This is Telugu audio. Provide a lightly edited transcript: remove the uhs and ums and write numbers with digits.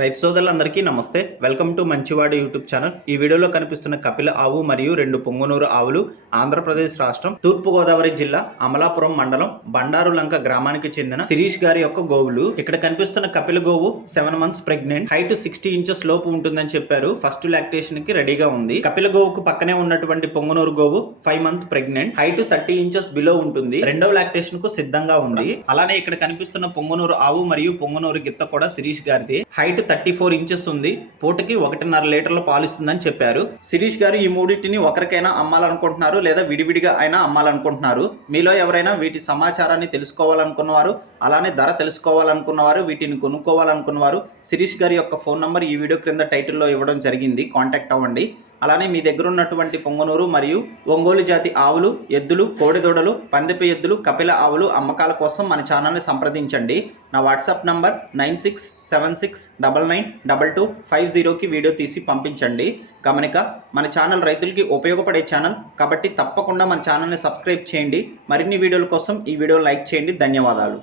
రైతు సోదరులందరికీ నమస్తే. వెల్కమ్ టు మంచివాడి యూట్యూబ్ ఛానల్. ఈ వీడియోలో కనిపిస్తున్న కపిల ఆవు మరియు 2 పొంగునూరు ఆవులు ఆంధ్రప్రదేశ్ రాష్ట్రం తూర్పుగోదావరి జిల్లా అమలాపురం మండలం బండారు లంక గ్రామానికి చెందిన శిరీష్ గారి యొక్క గోవులు. ఇక్కడ కనిపిస్తున్న కపిల గోవు 7 months ప్రెగ్నెంట్, హైట్ 60 inches లోపు ఉంటుందని చెప్పారు. ఫస్ట్ లాక్టేషన్ కి రెడీగా ఉంది. కపిల గోవుకు పక్కనే ఉన్నటువంటి పొంగునూరు గోవు 5 months pregnant, height 30 inches below ఉంటుంది. రెండవ లాక్టేషన్ కు సిద్ధంగా ఉంది. అలానే ఇక్కడ కనిపిస్తున్న పొంగునూరు ఆవు మరియు పొంగునూరు గిత్త కూడా శిరీష్ గారిది. హైట్ 34 inches ఉంది. పూటకి 1.5 లీటర్ల పాలిస్తుందని చెప్పారు. శిరీష్ గారు ఈ మూడింటిని ఒకరికైనా అమ్మాలనుకుంటున్నారు లేదా విడివిడిగా అయినా అమ్మాలనుకుంటున్నారు. మీలో ఎవరైనా వీటి సమాచారాన్ని తెలుసుకోవాలనుకున్నవారు, అలానే ధర తెలుసుకోవాలనుకున్నవారు, వీటిని కొనుక్కోవాలనుకున్నవారు శిరీష్ గారి యొక్క ఫోన్ నంబర్ ఈ వీడియో క్రింద టైటిల్లో ఇవ్వడం జరిగింది. కాంటాక్ట్ అవ్వండి. అలానే మీ దగ్గర ఉన్నటువంటి పొంగనూరు మరియు ఒంగోలు జాతి ఆవులు, ఎద్దులు, కోడిదూడలు, పందిప ఎద్దులు, కపిల ఆవులు అమ్మకాల కోసం మన ఛానల్ని సంప్రదించండి. నా వాట్సాప్ నంబర్ 9676992250కి వీడియో తీసి పంపించండి. గమనిక, మన ఛానల్ రైతులకి ఉపయోగపడే ఛానల్ కాబట్టి తప్పకుండా మన ఛానల్ని సబ్స్క్రైబ్ చేయండి. మరిన్ని వీడియోల కోసం ఈ వీడియో లైక్ చేయండి. ధన్యవాదాలు.